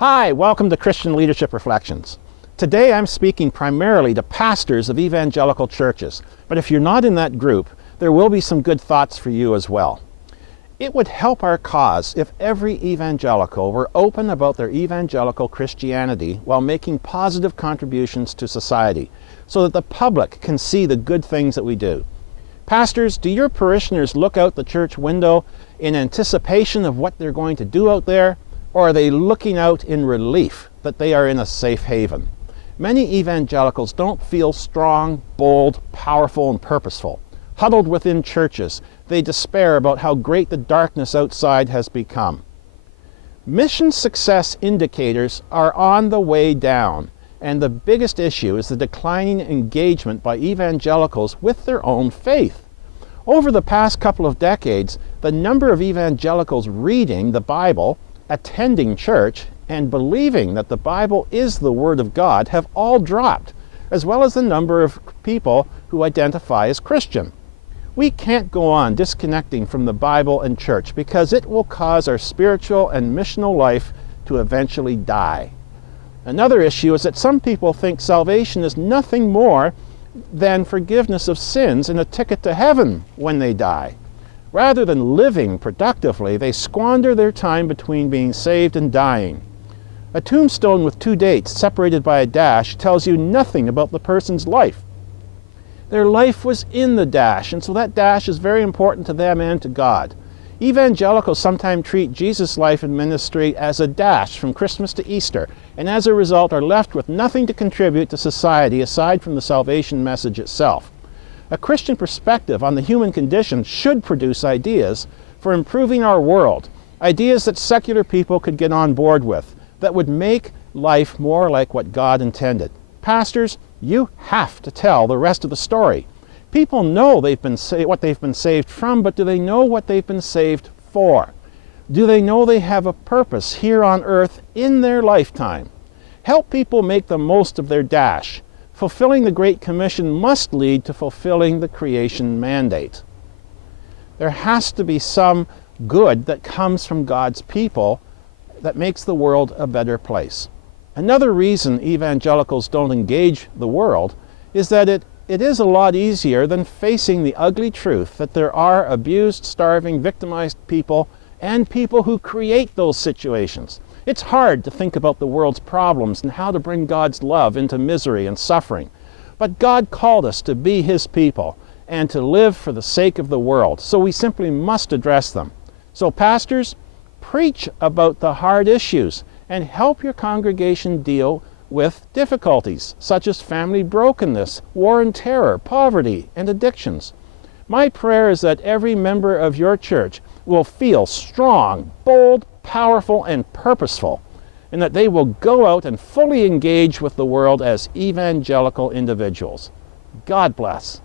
Hi, welcome to Christian Leadership Reflections. Today I'm speaking primarily to pastors of evangelical churches, but if you're not in that group, there will be some good thoughts for you as well. It would help our cause if every evangelical were open about their evangelical Christianity while making positive contributions to society, so that the public can see the good things that we do. Pastors, do your parishioners look out the church window in anticipation of what they're going to do out there? Or are they looking out in relief that they are in a safe haven? Many evangelicals don't feel strong, bold, powerful, and purposeful. Huddled within churches, they despair about how great the darkness outside has become. Mission success indicators are on the way down, and the biggest issue is the declining engagement by evangelicals with their own faith. Over the past couple of decades, the number of evangelicals reading the Bible, attending church, and believing that the Bible is the Word of God have all dropped, as well as the number of people who identify as Christian. We can't go on disconnecting from the Bible and church because it will cause our spiritual and missional life to eventually die. Another issue is that some people think salvation is nothing more than forgiveness of sins and a ticket to heaven when they die. Rather than living productively, they squander their time between being saved and dying. A tombstone with two dates separated by a dash tells you nothing about the person's life. Their life was in the dash, and so that dash is very important to them and to God. Evangelicals sometimes treat Jesus' life and ministry as a dash from Christmas to Easter, and as a result are left with nothing to contribute to society aside from the salvation message itself. A Christian perspective on the human condition should produce ideas for improving our world, ideas that secular people could get on board with, that would make life more like what God intended. Pastors, you have to tell the rest of the story. People know what they've been saved from, but do they know what they've been saved for? Do they know they have a purpose here on earth in their lifetime? Help people make the most of their dash. Fulfilling the Great Commission must lead to fulfilling the creation mandate. There has to be some good that comes from God's people that makes the world a better place. Another reason evangelicals don't engage the world is that it is a lot easier than facing the ugly truth that there are abused, starving, victimized people and people who create those situations. It's hard to think about the world's problems and how to bring God's love into misery and suffering. But God called us to be His people and to live for the sake of the world, so we simply must address them. So pastors, preach about the hard issues and help your congregation deal with difficulties such as family brokenness, war and terror, poverty, and addictions. My prayer is that every member of your church will feel strong, bold, powerful, and purposeful, and that they will go out and fully engage with the world as evangelical individuals. God bless.